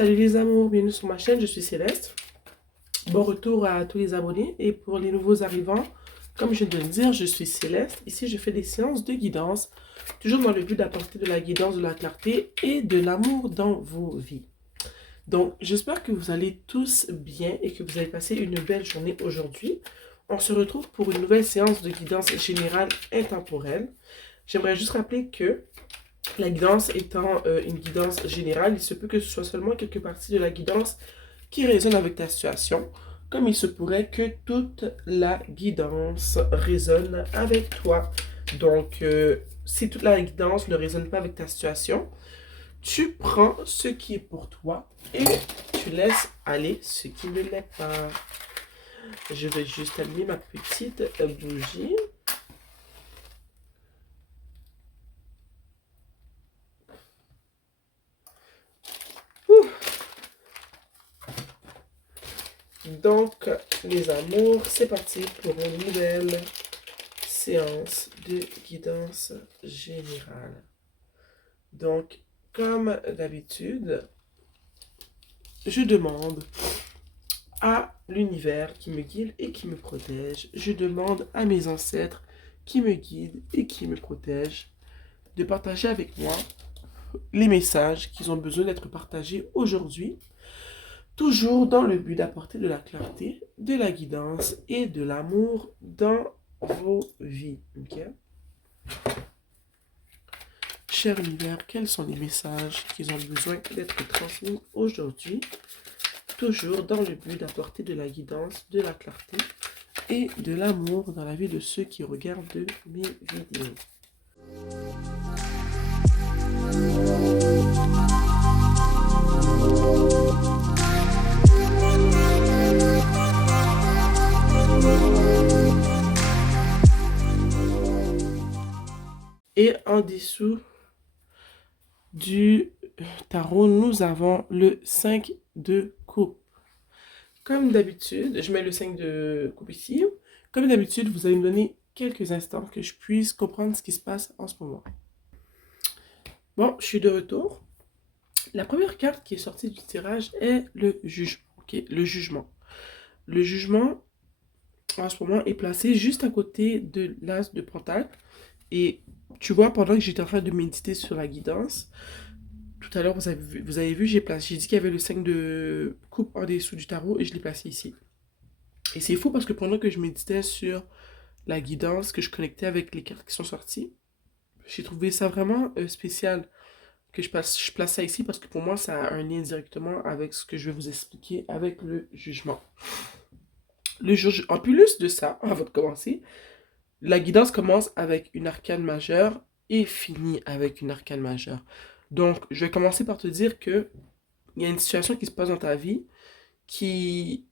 Salut les amours, bienvenue sur ma chaîne, je suis Céleste. Bon retour à tous les abonnés et pour les nouveaux arrivants, comme je viens de le dire, je suis Céleste. Ici, je fais des séances de guidance, toujours dans le but d'apporter de la guidance, de la clarté et de l'amour dans vos vies. Donc, j'espère que vous allez tous bien et que vous avez passé une belle journée aujourd'hui. On se retrouve pour une nouvelle séance de guidance générale intemporelle. J'aimerais juste rappeler que la guidance étant une guidance générale, il se peut que ce soit seulement quelques parties de la guidance qui résonnent avec ta situation, comme il se pourrait que toute la guidance résonne avec toi. Donc, si toute la guidance ne résonne pas avec ta situation, tu prends ce qui est pour toi et tu laisses aller ce qui ne l'est pas. Je vais juste allumer ma petite bougie. Donc, les amours, c'est parti pour une nouvelle séance de guidance générale. Donc, comme d'habitude, je demande à l'univers qui me guide et qui me protège. Je demande à mes ancêtres qui me guident et qui me protègent de partager avec moi les messages qui ont besoin d'être partagés aujourd'hui, toujours dans le but d'apporter de la clarté, de la guidance et de l'amour dans vos vies. Ok? Cher univers, quels sont les messages qui ont besoin d'être transmis aujourd'hui, toujours dans le but d'apporter de la guidance, de la clarté et de l'amour dans la vie de ceux qui regardent mes vidéos. Et en dessous du tarot, nous avons le 5 de coupe. Comme d'habitude, je mets le 5 de coupe ici. Comme d'habitude, vous allez me donner quelques instants que je puisse comprendre ce qui se passe en ce moment. Bon, je suis de retour. La première carte qui est sortie du tirage est le jugement. Okay? Le jugement. Le jugement, en ce moment, est placé juste à côté de l'as de pentacle. Et tu vois, pendant que j'étais en train de méditer sur la guidance, tout à l'heure, vous avez vu, j'ai dit qu'il y avait le 5 de coupe en dessous du tarot et je l'ai placé ici. Et c'est fou parce que pendant que je méditais sur la guidance, que je connectais avec les cartes qui sont sorties, j'ai trouvé ça vraiment spécial que je place ça ici parce que pour moi, ça a un lien directement avec ce que je vais vous expliquer avec le jugement. En plus de ça, avant de commencer, la guidance commence avec une arcane majeure et finit avec une arcane majeure. Donc, je vais commencer par te dire que il y a une situation qui se passe dans ta vie qui...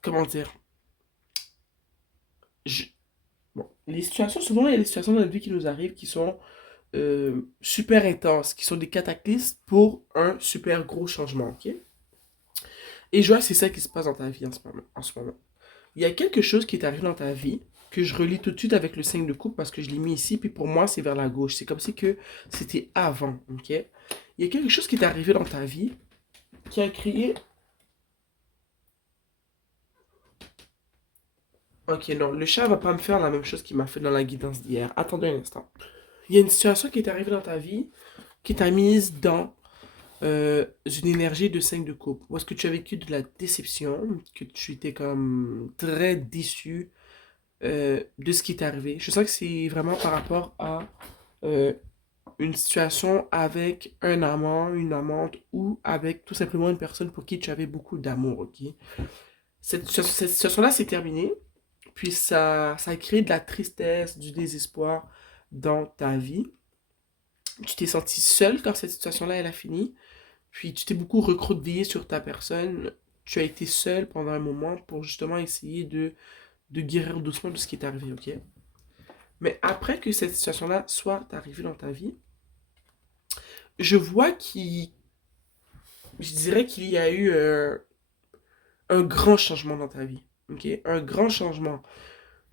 Comment dire? Je- Bon, les situations, souvent, il y a des situations dans notre vie qui nous arrivent qui sont super intenses, qui sont des cataclysmes pour un super gros changement, ok? Et je vois que c'est ça qui se passe dans ta vie en ce moment. Il y a quelque chose qui est arrivé dans ta vie que je relie tout de suite avec le 5 de coupe parce que je l'ai mis ici, puis pour moi, c'est vers la gauche. C'est comme si que c'était avant, ok? Il y a quelque chose qui est arrivé dans ta vie qui a créé... Ok, non, le chat va pas me faire la même chose qu'il m'a fait dans la guidance d'hier. Attendez un instant. Il y a une situation qui est arrivée dans ta vie qui t'a mise dans une énergie de 5 de coupe. Où est-ce que tu as vécu de la déception, que tu étais comme très déçu de ce qui t'est arrivé. Je sens que c'est vraiment par rapport à euh, une situation avec un amant, une amante ou avec tout simplement une personne pour qui tu avais beaucoup d'amour, ok? Cette situation-là s'est terminée, puis ça a créé de la tristesse, du désespoir dans ta vie. Tu t'es senti seul quand cette situation-là, elle a fini, puis tu t'es beaucoup recroquevillé sur ta personne. Tu as été seul pendant un moment pour justement essayer de guérir doucement de ce qui est arrivé, ok? Mais après que cette situation-là soit arrivée dans ta vie, je vois je dirais qu'il y a eu un grand changement dans ta vie, ok? Un grand changement.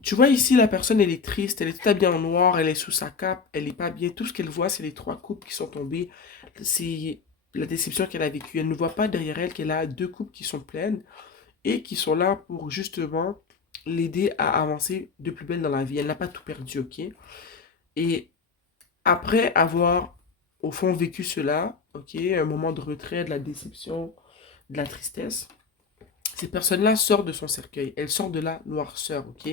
Tu vois ici, la personne, elle est triste, elle est tout habillée en noir, elle est sous sa cape, elle est pas bien. Tout ce qu'elle voit, c'est les trois coupes qui sont tombées. C'est la déception qu'elle a vécue. Elle ne voit pas derrière elle qu'elle a deux coupes qui sont pleines et qui sont là pour justement l'aider à avancer de plus belle dans la vie. Elle n'a pas tout perdu, ok? Et après avoir, au fond, vécu cela, ok, un moment de retrait, de la déception, de la tristesse, cette personne-là sort de son cercueil. Elle sort de la noirceur, ok?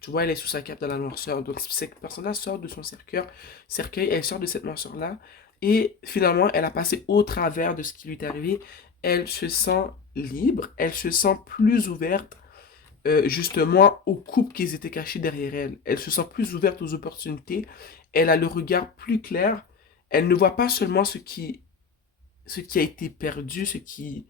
Tu vois, elle est sous sa cape dans la noirceur. Donc, cette personne-là sort de son cercueil, elle sort de cette noirceur-là. Et finalement, elle a passé au travers de ce qui lui est arrivé. Elle se sent libre, elle se sent plus ouverte, justement, aux coupes qui étaient cachées derrière elle. Elle se sent plus ouverte aux opportunités. Elle a le regard plus clair. Elle ne voit pas seulement ce qui a été perdu, ce qui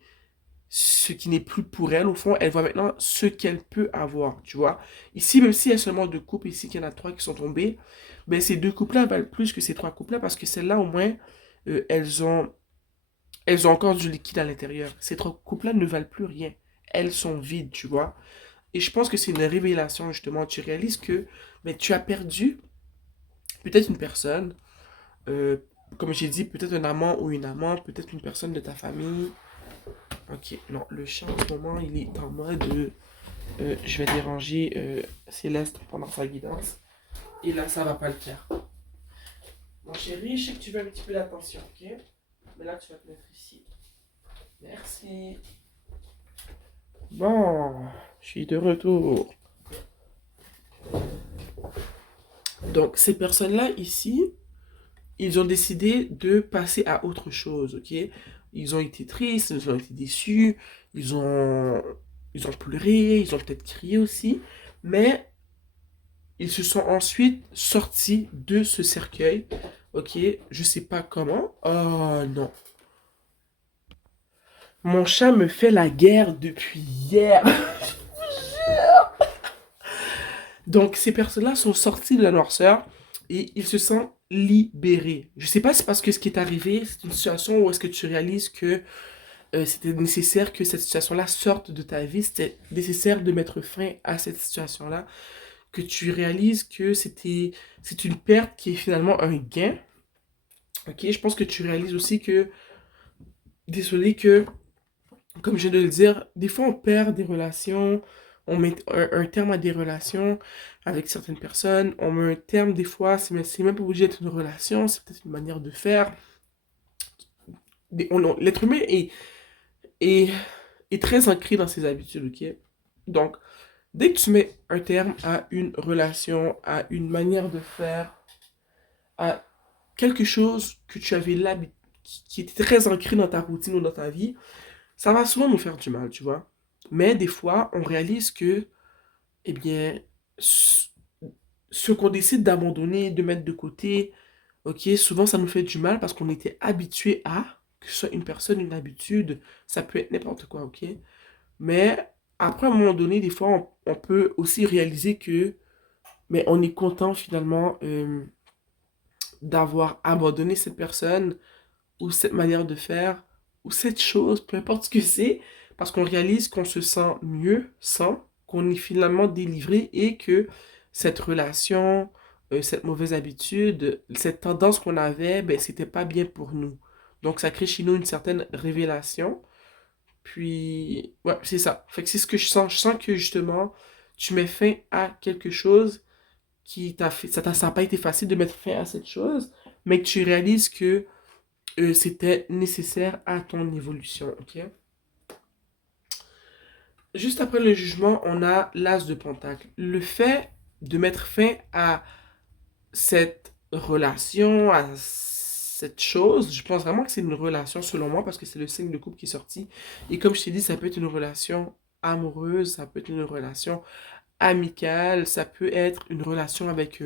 n'est plus pour elle, au fond, elle voit maintenant ce qu'elle peut avoir, tu vois. Ici, même s'il y a seulement deux couples, ici qu'il y en a trois qui sont tombés, ben ces deux couples-là valent plus que ces trois couples-là parce que celles-là, au moins, elles ont encore du liquide à l'intérieur. Ces trois couples-là ne valent plus rien. Elles sont vides, tu vois. Et je pense que c'est une révélation, justement. Tu réalises que ben, tu as perdu peut-être une personne, euh, comme j'ai dit, peut-être un amant ou une amante, peut-être une personne de ta famille. Ok, non, le chat en ce moment, il est en mode je vais déranger Céleste pendant sa guidance. Et là, ça va pas le faire. Mon chéri, je sais que tu veux un petit peu d'attention, ok? Mais là, tu vas te mettre ici. Merci. Bon, je suis de retour. Donc, ces personnes-là ici, ils ont décidé de passer à autre chose, ok? Ils ont été tristes, ils ont été déçus, ils ont, ils ont pleuré, ils ont peut-être crié aussi, mais ils se sont ensuite sortis de ce cercueil, ok? Je sais pas comment. Oh non. Mon chat me fait la guerre depuis hier. Donc, ces personnes-là sont sorties de la noirceur et ils se sentent libérés. Je sais pas si c'est parce que ce qui est arrivé, c'est une situation où est-ce que tu réalises que c'était nécessaire que cette situation-là sorte de ta vie, c'était nécessaire de mettre fin à cette situation-là, que tu réalises que c'est une perte qui est finalement un gain. Ok, je pense que tu réalises aussi que, désolé que comme je viens de le dire, des fois on perd des relations, on met un terme à des relations avec certaines personnes, on met un terme des fois, c'est même pas obligé d'être une relation, c'est peut-être une manière de faire. L'être humain est, est très ancré dans ses habitudes, ok? Donc, dès que tu mets un terme à une relation, à une manière de faire, à quelque chose que tu avais l'habitude, qui était très ancré dans ta routine ou dans ta vie, ça va souvent nous faire du mal, tu vois. Mais des fois, on réalise que eh bien, ce qu'on décide d'abandonner, de mettre de côté, ok, souvent ça nous fait du mal parce qu'on était habitué à, que ce soit une personne, une habitude, ça peut être n'importe quoi, ok. Mais après, à un moment donné, des fois, on peut aussi réaliser que, mais on est content finalement d'avoir abandonné cette personne ou cette manière de faire ou cette chose, peu importe ce que c'est, parce qu'on réalise qu'on se sent mieux sans, qu'on est finalement délivré et que cette relation, cette mauvaise habitude, cette tendance qu'on avait, ben, c'était pas bien pour nous. Donc ça crée chez nous une certaine révélation. Puis, ouais, c'est ça. Fait que c'est ce que je sens. Je sens que justement, tu mets fin à quelque chose qui t'a fait. Ça n'a pas été facile de mettre fin à cette chose, mais que tu réalises que c'était nécessaire à ton évolution, ok? Juste après le jugement, on a l'as de Pentacle. Le fait de mettre fin à cette relation, à cette chose, je pense vraiment que c'est une relation selon moi parce que c'est le signe de couple qui est sorti. Et comme je t'ai dit, ça peut être une relation amoureuse, ça peut être une relation amicale, ça peut être une relation avec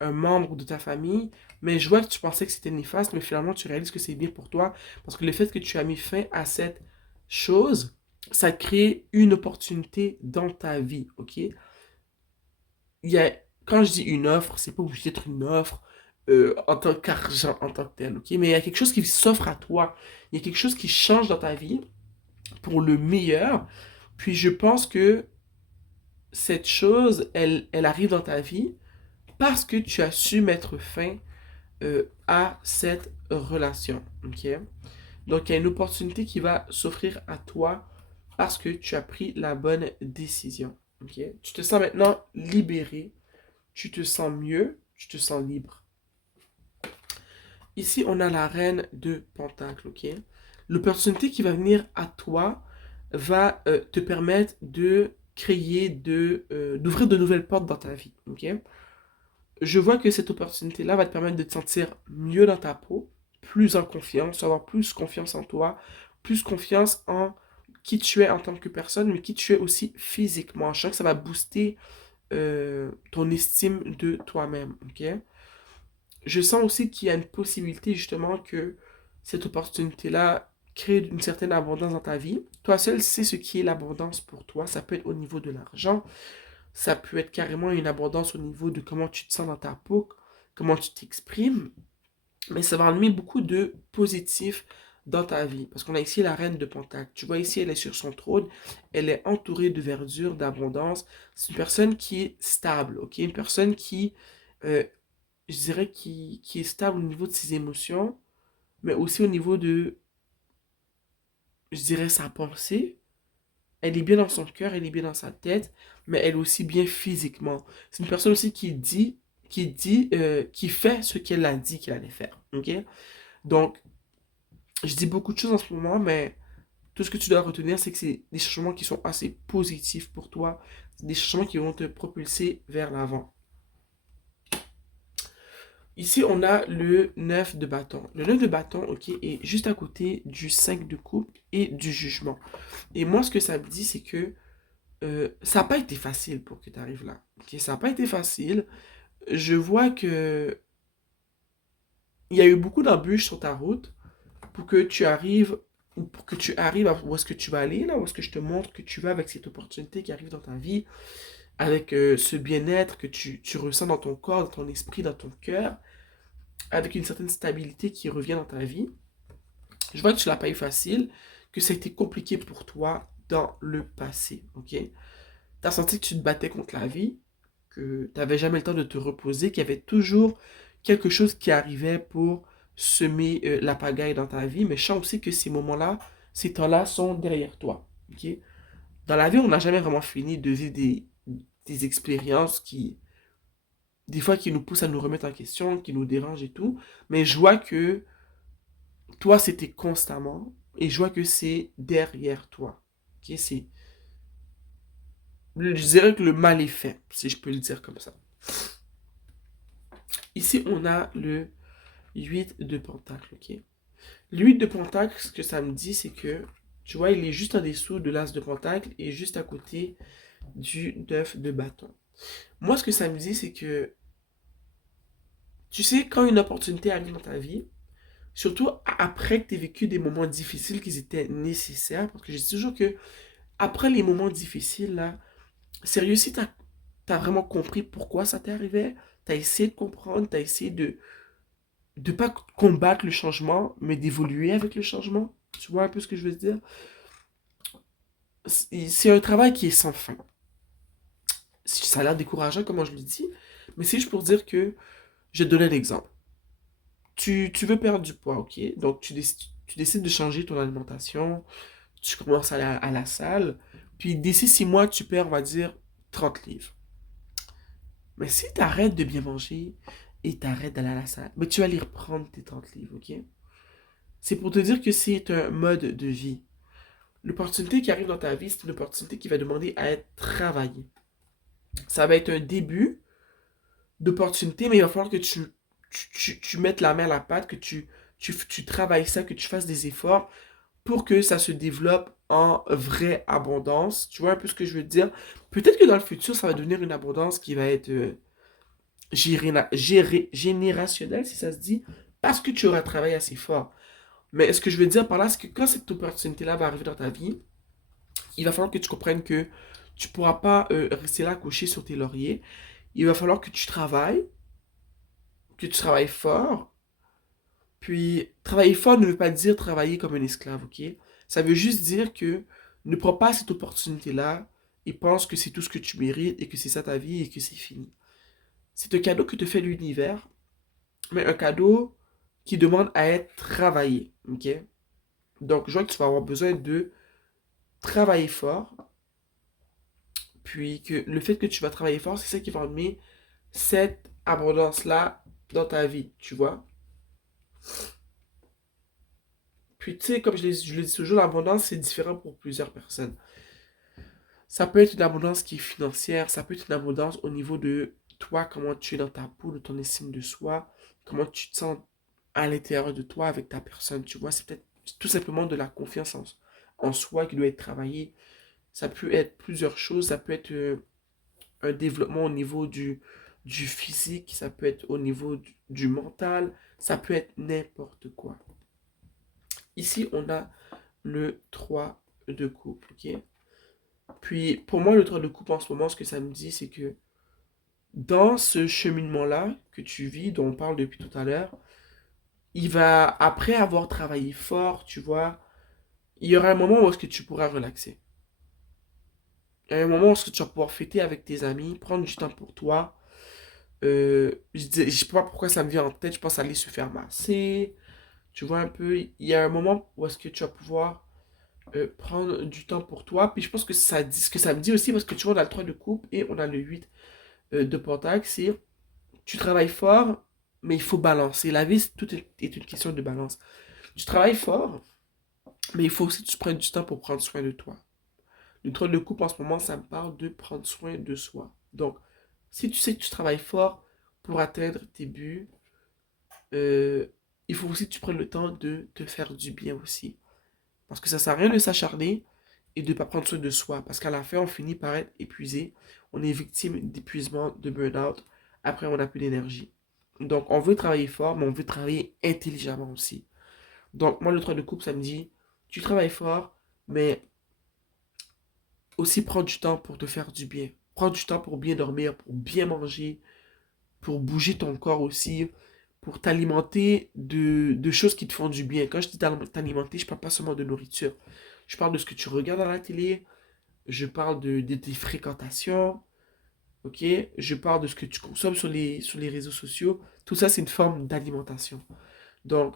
un membre de ta famille. Mais je vois que tu pensais que c'était néfaste, mais finalement tu réalises que c'est bien pour toi parce que le fait que tu as mis fin à cette chose, ça crée une opportunité dans ta vie, ok? Il y a, quand je dis une offre, c'est pas obligé d'être une offre en tant qu'argent, en tant que tel, ok? Mais il y a quelque chose qui s'offre à toi. Il y a quelque chose qui change dans ta vie pour le meilleur. Puis je pense que cette chose, elle arrive dans ta vie parce que tu as su mettre fin à cette relation, ok? Donc, il y a une opportunité qui va s'offrir à toi parce que tu as pris la bonne décision. Ok? Tu te sens maintenant libéré, tu te sens mieux, tu te sens libre. Ici, on a la reine de Pentacle, ok? L'opportunité qui va venir à toi va te permettre de créer, d'ouvrir de nouvelles portes dans ta vie, ok? Je vois que cette opportunité-là va te permettre de te sentir mieux dans ta peau, plus en confiance, avoir plus confiance en toi, plus confiance en qui tu es en tant que personne, mais qui tu es aussi physiquement. Je sens que ça va booster ton estime de toi-même, ok? Je sens aussi qu'il y a une possibilité justement que cette opportunité-là crée une certaine abondance dans ta vie. Toi seul sais ce qui est l'abondance pour toi. Ça peut être au niveau de l'argent, ça peut être carrément une abondance au niveau de comment tu te sens dans ta peau, comment tu t'exprimes, mais ça va amener beaucoup de positif dans ta vie. Parce qu'on a ici la reine de Pentacle. Tu vois ici, elle est sur son trône, elle est entourée de verdure, d'abondance. C'est une personne qui est stable, ok? Une personne qui, euh, je dirais, qui est stable au niveau de ses émotions, mais aussi au niveau de, je dirais, sa pensée. Elle est bien dans son cœur, elle est bien dans sa tête, mais elle est aussi bien physiquement. C'est une personne aussi qui fait ce qu'elle a dit qu'elle allait faire. Ok? Donc, je dis beaucoup de choses en ce moment, mais tout ce que tu dois retenir, c'est que c'est des changements qui sont assez positifs pour toi. C'est des changements qui vont te propulser vers l'avant. Ici, on a le 9 de bâton. Le 9 de bâton, ok, est juste à côté du 5 de coupe et du jugement. Et moi, ce que ça me dit, c'est que ça n'a pas été facile pour que tu arrives là. Ok, ça n'a pas été facile. Je vois que il y a eu beaucoup d'embûches sur ta route pour que tu arrives ou pour que tu arrives à où est-ce que tu vas aller, là, où est-ce que je te montre que tu vas avec cette opportunité qui arrive dans ta vie, avec ce bien-être que tu ressens dans ton corps, dans ton esprit, dans ton cœur, avec une certaine stabilité qui revient dans ta vie. Je vois que tu l'as pas eu facile, que ça a été compliqué pour toi dans le passé, ok? Tu as senti que tu te battais contre la vie, que tu n'avais jamais le temps de te reposer, qu'il y avait toujours quelque chose qui arrivait pour semer la pagaille dans ta vie, mais je sens aussi que ces moments-là, ces temps-là sont derrière toi, ok? Dans la vie, on n'a jamais vraiment fini de vivre des expériences qui, des fois, qui nous poussent à nous remettre en question, qui nous dérangent et tout, mais je vois que toi, c'était constamment, et je vois que c'est derrière toi, ok? Je dirais que le mal est fait, si je peux le dire comme ça. Ici, on a le 8 de pentacle, ok? Le 8 de pentacle, ce que ça me dit, c'est que, tu vois, il est juste en dessous de l'as de pentacle et juste à côté du 9 de bâton. Moi, ce que ça me dit, c'est que, tu sais, quand une opportunité arrive dans ta vie, surtout après que tu aies vécu des moments difficiles qui étaient nécessaires, parce que je dis toujours que, après les moments difficiles, là, sérieux, si t'as vraiment compris pourquoi ça t'est arrivé, t'as essayé de comprendre, t'as essayé de pas combattre le changement, mais d'évoluer avec le changement. Tu vois un peu ce que je veux dire? C'est un travail qui est sans fin. Ça a l'air décourageant, comme je le dis, mais c'est juste pour dire que, je vais te donner un exemple. Tu veux perdre du poids, ok? Donc, tu décides de changer ton alimentation, tu commences à aller à la salle, puis d'ici 6 mois, tu perds, on va dire, 30 livres. Mais si tu arrêtes de bien manger et tu arrêtes d'aller à la salle, mais tu vas aller reprendre tes 30 livres, ok? C'est pour te dire que c'est un mode de vie. L'opportunité qui arrive dans ta vie, c'est une opportunité qui va demander à être travaillée. Ça va être un début d'opportunité, mais il va falloir que tu mettes la main à la pâte, que tu travailles ça, que tu fasses des efforts pour que ça se développe en vraie abondance. Tu vois un peu ce que je veux dire? Peut-être que dans le futur, ça va devenir une abondance qui va être générationnelle, si ça se dit, parce que tu auras travaillé assez fort. Mais ce que je veux dire par là, c'est que quand cette opportunité-là va arriver dans ta vie, il va falloir que tu comprennes que tu ne pourras pas rester là couché sur tes lauriers. Il va falloir que tu travailles fort. Puis, travailler fort ne veut pas dire travailler comme un esclave, ok? Ça veut juste dire que ne prends pas cette opportunité-là et pense que c'est tout ce que tu mérites et que c'est ça ta vie et que c'est fini. C'est un cadeau que te fait l'univers, mais un cadeau qui demande à être travaillé, ok? Donc, je vois que tu vas avoir besoin de travailler fort. Puis que le fait que tu vas travailler fort, c'est ça qui va amener cette abondance-là dans ta vie, tu vois. Puis tu sais, comme je le dis toujours, l'abondance, c'est différent pour plusieurs personnes. Ça peut être une abondance qui est financière, ça peut être une abondance au niveau de toi, comment tu es dans ta peau, de ton estime de soi, comment tu te sens à l'intérieur de toi avec ta personne, tu vois. C'est peut-être tout simplement de la confiance en soi qui doit être travaillée. Ça peut être plusieurs choses, ça peut être un développement au niveau du physique, ça peut être au niveau du mental, ça peut être n'importe quoi. Ici, on a le 3 de coupe, ok? Puis, pour moi, le 3 de coupe en ce moment, ce que ça me dit, c'est que dans ce cheminement-là que tu vis, dont on parle depuis tout à l'heure, il va, après avoir travaillé fort, tu vois, il y aura un moment où est-ce que tu pourras relaxer. Il y a un moment où est-ce que tu vas pouvoir fêter avec tes amis, prendre du temps pour toi. Je sais pas pourquoi ça me vient en tête, je pense aller se faire masser. Tu vois un peu, il y a un moment où est-ce que tu vas pouvoir prendre du temps pour toi. Puis je pense que ça dit ce que ça me dit aussi, parce que tu vois, on a le 3 de coupe et on a le 8 de pentacle. C'est tu travailles fort, mais il faut balancer. La vie, tout est une question de balance. Tu travailles fort, mais il faut aussi que tu prennes du temps pour prendre soin de toi. Le 3 de coupe en ce moment, ça me parle de prendre soin de soi. Donc, si tu sais que tu travailles fort pour atteindre tes buts, euh, il faut aussi que tu prennes le temps de te faire du bien aussi. Parce que ça sert à rien de s'acharner et de ne pas prendre soin de soi. Parce qu'à la fin, on finit par être épuisé. On est victime d'épuisement, de burn-out. Après, on n'a plus d'énergie. Donc, on veut travailler fort, mais on veut travailler intelligemment aussi. Donc, moi, le 3 de coupe, ça me dit, tu travailles fort, mais aussi prends du temps pour te faire du bien. Prends du temps pour bien dormir, pour bien manger, pour bouger ton corps aussi, pour t'alimenter de choses qui te font du bien. Quand je dis t'alimenter, je parle pas seulement de nourriture. Je parle de ce que tu regardes à la télé, je parle de tes fréquentations, ok? Je parle de ce que tu consommes sur les réseaux sociaux. Tout ça, c'est une forme d'alimentation. Donc,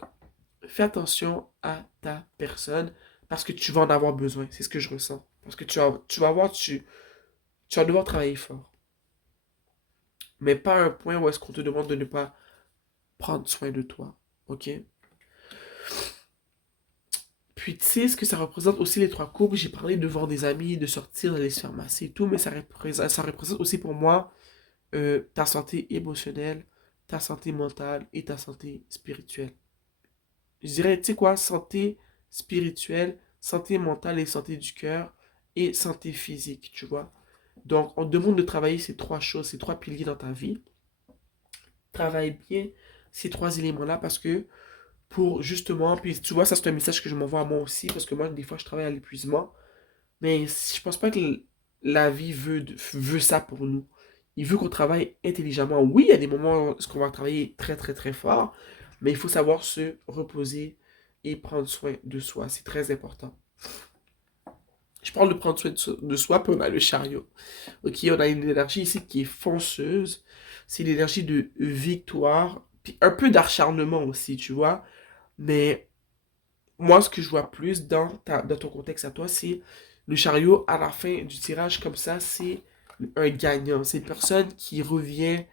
fais attention à ta personne parce que tu vas en avoir besoin. C'est ce que je ressens. Parce que tu vas devoir travailler fort. Mais pas à un point où est-ce qu'on te demande de ne pas prendre soin de toi. Ok? Puis tu sais ce que ça représente aussi les 3 couples. J'ai parlé de voir des amis, de sortir, d'aller se faire masser et tout, mais ça représente aussi pour moi ta santé émotionnelle, ta santé mentale et ta santé spirituelle. Je dirais, tu sais quoi, santé spirituelle, santé mentale et santé du cœur et santé physique, tu vois. Donc, on te demande de travailler ces 3 choses, ces 3 piliers dans ta vie. Travaille bien ces 3 éléments-là parce que pour justement, puis tu vois, ça c'est un message que je m'envoie à moi aussi parce que moi, des fois, je travaille à l'épuisement. Mais je pense pas que la vie veut ça pour nous. Il veut qu'on travaille intelligemment. Oui, il y a des moments où on va travailler très très très fort, mais il faut savoir se reposer et prendre soin de soi. C'est très important. Je parle de prendre soin de soi, puis on a le chariot. Ok, on a une énergie ici qui est fonceuse. C'est l'énergie de victoire, puis un peu d'acharnement aussi, tu vois. Mais moi, ce que je vois plus dans ton contexte à toi, c'est le chariot à la fin du tirage comme ça, c'est un gagnant. C'est une personne qui revient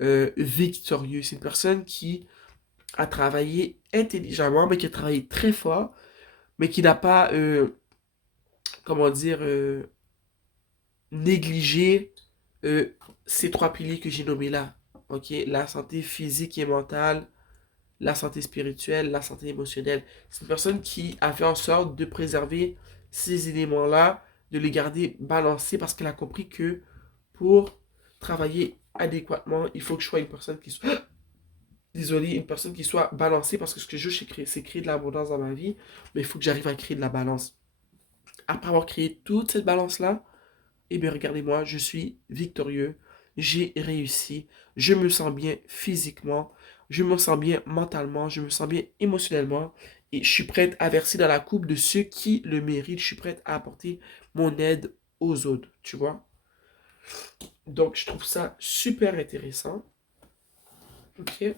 victorieux. C'est une personne qui a travaillé intelligemment, mais qui a travaillé très fort, mais qui n'a pas, comment dire, négligé euh, ces 3 piliers que j'ai nommés là. Ok, la santé physique et mentale, la santé spirituelle, la santé émotionnelle. C'est une personne qui a fait en sorte de préserver ces éléments-là, de les garder balancés parce qu'elle a compris que pour travailler adéquatement, il faut que je sois une personne qui soit, désolé, une personne qui soit balancée parce que ce que je veux, c'est créer de l'abondance dans ma vie, mais il faut que j'arrive à créer de la balance. Après avoir créé toute cette balance-là, eh bien, regardez-moi, je suis victorieux, j'ai réussi, je me sens bien physiquement, je me sens bien mentalement, je me sens bien émotionnellement, et je suis prête à verser dans la coupe de ceux qui le méritent, je suis prête à apporter mon aide aux autres, tu vois. Donc, je trouve ça super intéressant. Ok.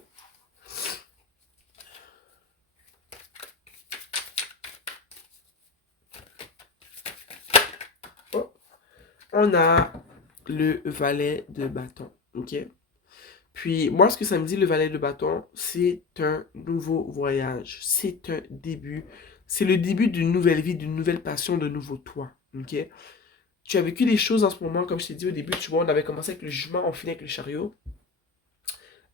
on a le valet de bâton, ok? Puis, moi, ce que ça me dit, le valet de bâton, c'est un nouveau voyage. C'est un début. C'est le début d'une nouvelle vie, d'une nouvelle passion, d'un nouveau toi, ok? Tu as vécu des choses en ce moment, comme je t'ai dit au début, tu vois, on avait commencé avec le jugement, on finit avec le chariot.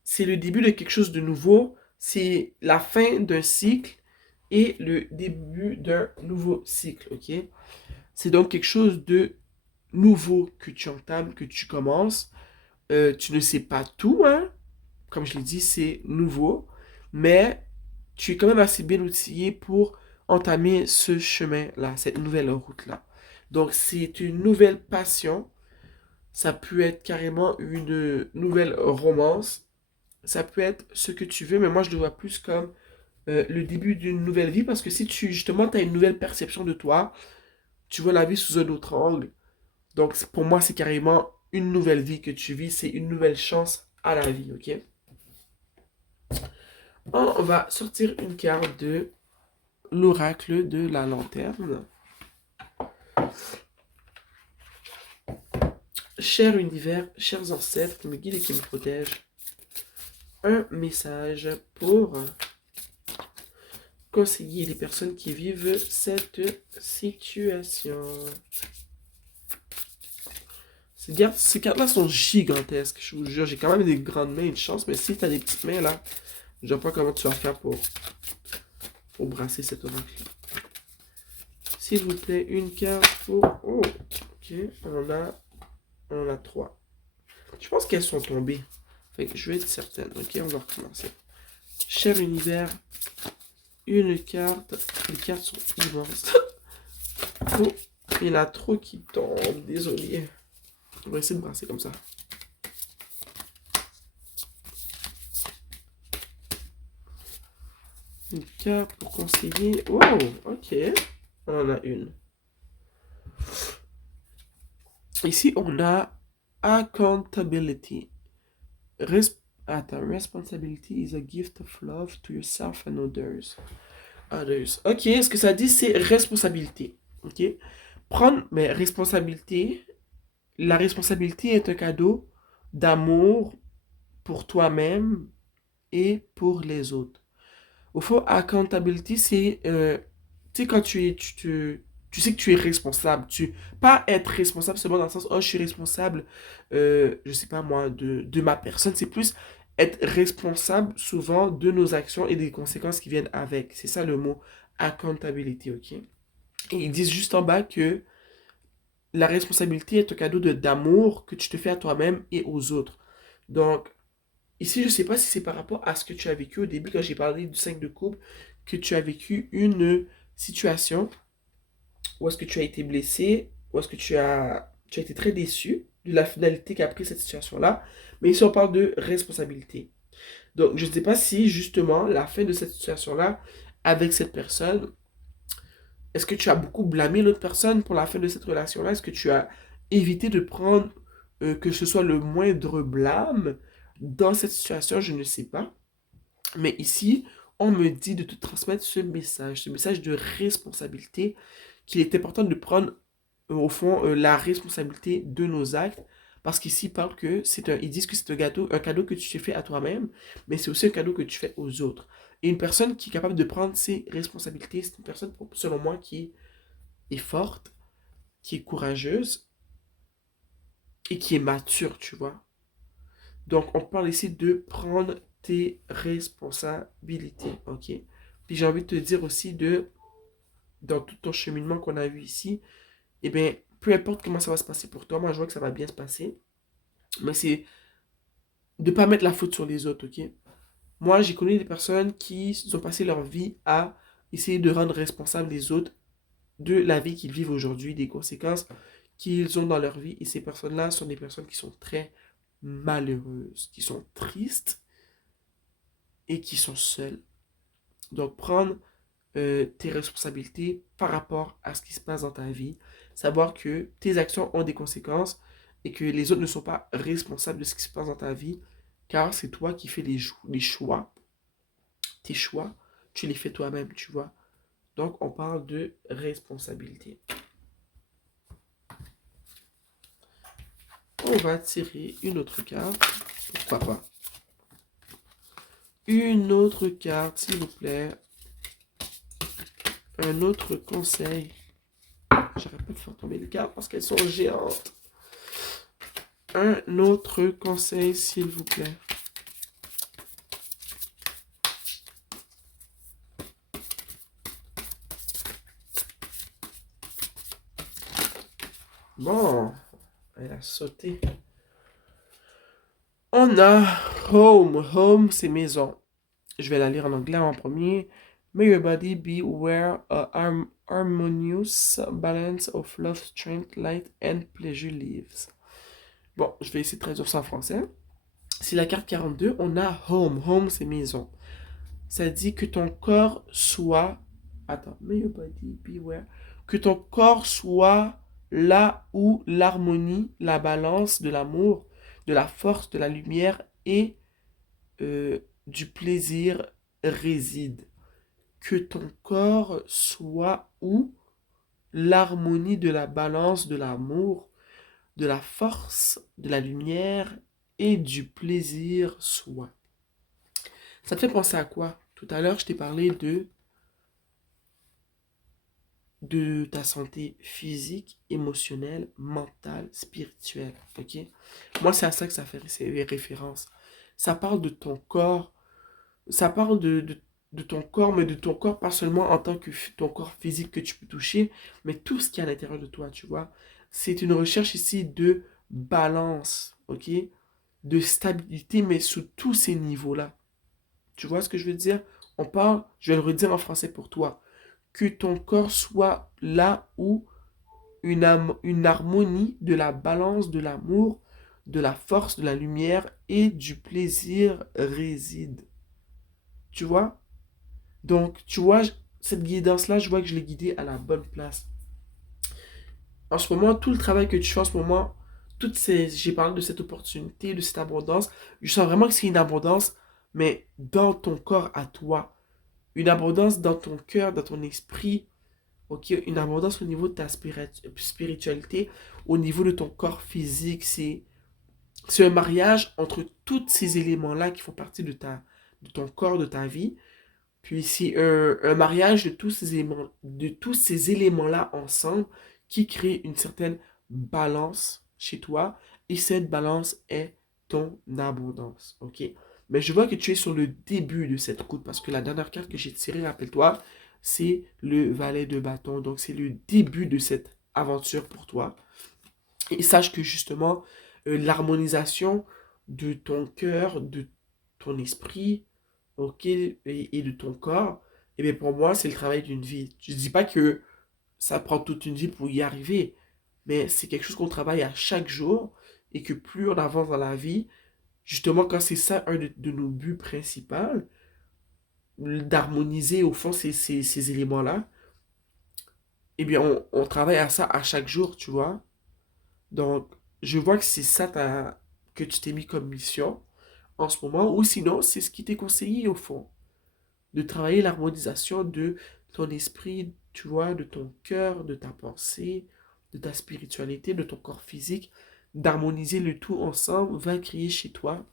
C'est le début de quelque chose de nouveau. C'est la fin d'un cycle et le début d'un nouveau cycle, ok? C'est donc quelque chose de nouveau que tu entames, que tu commences. Tu ne sais pas tout, hein? Comme je l'ai dit, c'est nouveau. Mais tu es quand même assez bien outillé pour entamer ce chemin-là, cette nouvelle route-là. Donc, c'est une nouvelle passion. Ça peut être carrément une nouvelle romance. Ça peut être ce que tu veux, mais moi, je le vois plus comme le début d'une nouvelle vie parce que si tu, justement, tu as une nouvelle perception de toi, tu vois la vie sous un autre angle. Donc, pour moi, c'est carrément une nouvelle vie que tu vis, c'est une nouvelle chance à la vie, ok? On va sortir une carte de l'oracle de la lanterne. Cher univers, chers ancêtres qui me guident et qui me protègent, un message pour conseiller les personnes qui vivent cette situation. Ces cartes-là sont gigantesques, je vous jure. J'ai quand même des grandes mains, une chance, mais si tu as des petites mains là, je ne vois pas comment tu vas faire pour brasser cet oracle. S'il vous plaît, une carte pour... Oh, ok, on a trois. Je pense qu'elles sont tombées. Fait que je vais être certaine. Ok, on va recommencer. Cher univers, une carte. Les cartes sont immenses. Oh, il y en a trop qui tombent. Désolé. On va essayer de brasser comme ça. Une carte pour conseiller. Wow, ok. On en a une. Ici, on a accountability. Responsibility is a gift of love to yourself and others. Ok, ce que ça dit, c'est responsabilité. Ok. Prendre, mais responsabilité. La responsabilité est un cadeau d'amour pour toi-même et pour les autres. Au fond, accountability, c'est, tu sais, quand tu sais que tu es responsable. Pas être responsable seulement dans le sens, oh, je suis responsable, je sais pas moi, de ma personne. C'est plus être responsable souvent de nos actions et des conséquences qui viennent avec. C'est ça le mot accountability, ok? Et ils disent juste en bas que la responsabilité est un cadeau d'amour que tu te fais à toi-même et aux autres. Donc, ici, je ne sais pas si c'est par rapport à ce que tu as vécu au début, quand j'ai parlé du 5 de coupe, que tu as vécu une situation où est-ce que tu as été blessé, où est-ce que tu as été très déçu de la finalité qu'a pris cette situation-là. Mais ici, on parle de responsabilité. Donc, je ne sais pas si, justement, la fin de cette situation-là, avec cette personne, est-ce que tu as beaucoup blâmé l'autre personne pour la fin de cette relation-là? Est-ce que tu as évité de prendre que ce soit le moindre blâme dans cette situation? Je ne sais pas. Mais ici, on me dit de te transmettre ce message de responsabilité, qu'il est important de prendre au fond la responsabilité de nos actes. Parce qu'ici, ils disent que c'est un cadeau que tu te fais à toi-même, mais c'est aussi un cadeau que tu fais aux autres. Et une personne qui est capable de prendre ses responsabilités, c'est une personne, selon moi, qui est forte, qui est courageuse et qui est mature, tu vois. Donc, on parle ici de prendre tes responsabilités, ok? Puis j'ai envie de te dire aussi dans tout ton cheminement qu'on a vu ici, eh bien, peu importe comment ça va se passer pour toi, moi je vois que ça va bien se passer, mais c'est de ne pas mettre la faute sur les autres, ok? Moi, j'ai connu des personnes qui ont passé leur vie à essayer de rendre responsables les autres de la vie qu'ils vivent aujourd'hui, des conséquences qu'ils ont dans leur vie. Et ces personnes-là sont des personnes qui sont très malheureuses, qui sont tristes et qui sont seules. Donc, prendre tes responsabilités par rapport à ce qui se passe dans ta vie, savoir que tes actions ont des conséquences et que les autres ne sont pas responsables de ce qui se passe dans ta vie, car c'est toi qui fais les choix. Tes choix, tu les fais toi-même, tu vois. Donc, on parle de responsabilité. on va tirer une autre carte. Pourquoi pas? Une autre carte, s'il vous plaît. Un autre conseil. J'arrête pas de faire tomber les cartes parce qu'elles sont géantes. Un autre conseil, s'il vous plaît. Bon, elle a sauté. On a home. Home, c'est maison. Je vais la lire en anglais en premier. May your body be aware a harmonious balance of love, strength, light and pleasure lives. Bon, je vais essayer de traduire ça en français. C'est la carte 42. On a home. Home, c'est maison. Ça dit que ton corps soit... Attends. May your body be aware. Que ton corps soit là où l'harmonie, la balance de l'amour, de la force, de la lumière et du plaisir réside. Que ton corps soit où l'harmonie de la balance de l'amour, de la force, de la lumière et du plaisir soit. Ça te fait penser à quoi? Tout à l'heure, je t'ai parlé de ta santé physique, émotionnelle, mentale, spirituelle. Ok? Moi, c'est à ça que ça fait référence. Ça parle de ton corps. Ça parle de ton corps, mais de ton corps, pas seulement en tant que ton corps physique que tu peux toucher, mais tout ce qui est à l'intérieur de toi, tu vois. C'est une recherche ici de balance, ok? De stabilité, mais sous tous ces niveaux-là. Tu vois ce que je veux dire? On parle, je vais le redire en français pour toi, que ton corps soit là où une harmonie de la balance, de l'amour, de la force, de la lumière et du plaisir réside. Tu vois? Donc, tu vois, cette guidance-là, je vois que je l'ai guidée à la bonne place. En ce moment, tout le travail que tu fais en ce moment, j'ai parlé de cette opportunité, de cette abondance. Je sens vraiment que c'est une abondance, mais dans ton corps à toi. Une abondance dans ton cœur, dans ton esprit. Ok, une abondance au niveau de ta spiritualité, au niveau de ton corps physique. C'est un mariage entre tous ces éléments-là qui font partie de ton corps, de ta vie. Puis c'est un mariage de tous ces éléments-là ensemble qui crée une certaine balance chez toi. Et cette balance est ton abondance. OK? Mais je vois que tu es sur le début de cette route parce que la dernière carte que j'ai tirée, rappelle-toi, c'est le valet de bâton. Donc c'est le début de cette aventure pour toi. Et sache que justement, l'harmonisation de ton cœur, de ton esprit, ok, et de ton corps, et bien pour moi, c'est le travail d'une vie. Je ne dis pas que ça prend toute une vie pour y arriver, mais c'est quelque chose qu'on travaille à chaque jour, et que plus on avance dans la vie, justement quand c'est ça un de nos buts principaux, d'harmoniser au fond ces éléments-là, eh bien on travaille à ça à chaque jour, tu vois. Donc, je vois que c'est ça que tu t'es mis comme mission en ce moment, ou sinon, c'est ce qui t'est conseillé au fond, de travailler l'harmonisation de ton esprit, tu vois, de ton cœur, de ta pensée, de ta spiritualité, de ton corps physique, d'harmoniser le tout ensemble va créer chez toi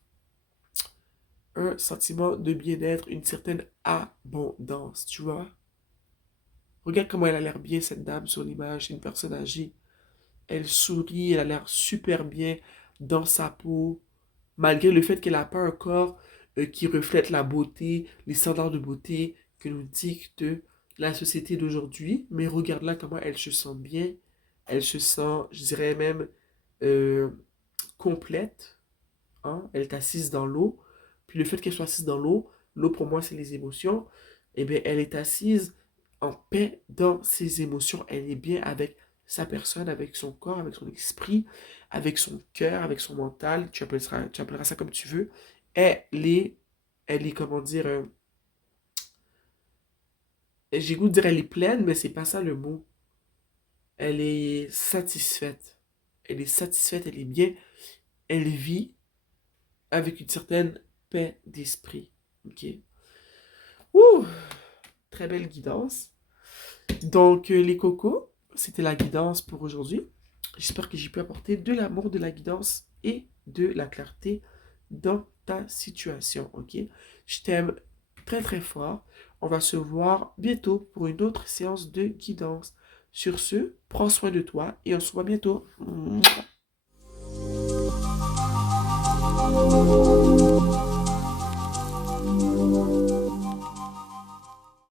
un sentiment de bien-être, une certaine abondance, tu vois. Regarde comment elle a l'air bien, cette dame, sur l'image, c'est une personne âgée. Elle sourit, elle a l'air super bien dans sa peau, malgré le fait qu'elle n'a pas un corps qui reflète la beauté, les standards de beauté que nous dicte la société d'aujourd'hui. Mais regarde-la comment elle se sent bien, elle se sent, je dirais même, euh, complète. Hein? Elle est assise dans l'eau. Puis le fait qu'elle soit assise dans l'eau, l'eau pour moi c'est les émotions, eh bien elle est assise en paix dans ses émotions. Elle est bien avec sa personne, avec son corps, avec son esprit, avec son cœur, avec son mental. Tu appelleras ça comme tu veux. Elle est, elle est comment dire, j'ai goût de dire elle est pleine, mais c'est pas ça le mot. Elle est satisfaite. Elle est satisfaite, elle est bien. Elle vit avec une certaine paix d'esprit. Ok? Ouh! Très belle guidance. Donc, les cocos, c'était la guidance pour aujourd'hui. J'espère que j'ai pu apporter de l'amour, de la guidance et de la clarté dans ta situation, ok? Je t'aime très très fort. On va se voir bientôt pour une autre séance de guidance. Sur ce, prends soin de toi et on se voit bientôt.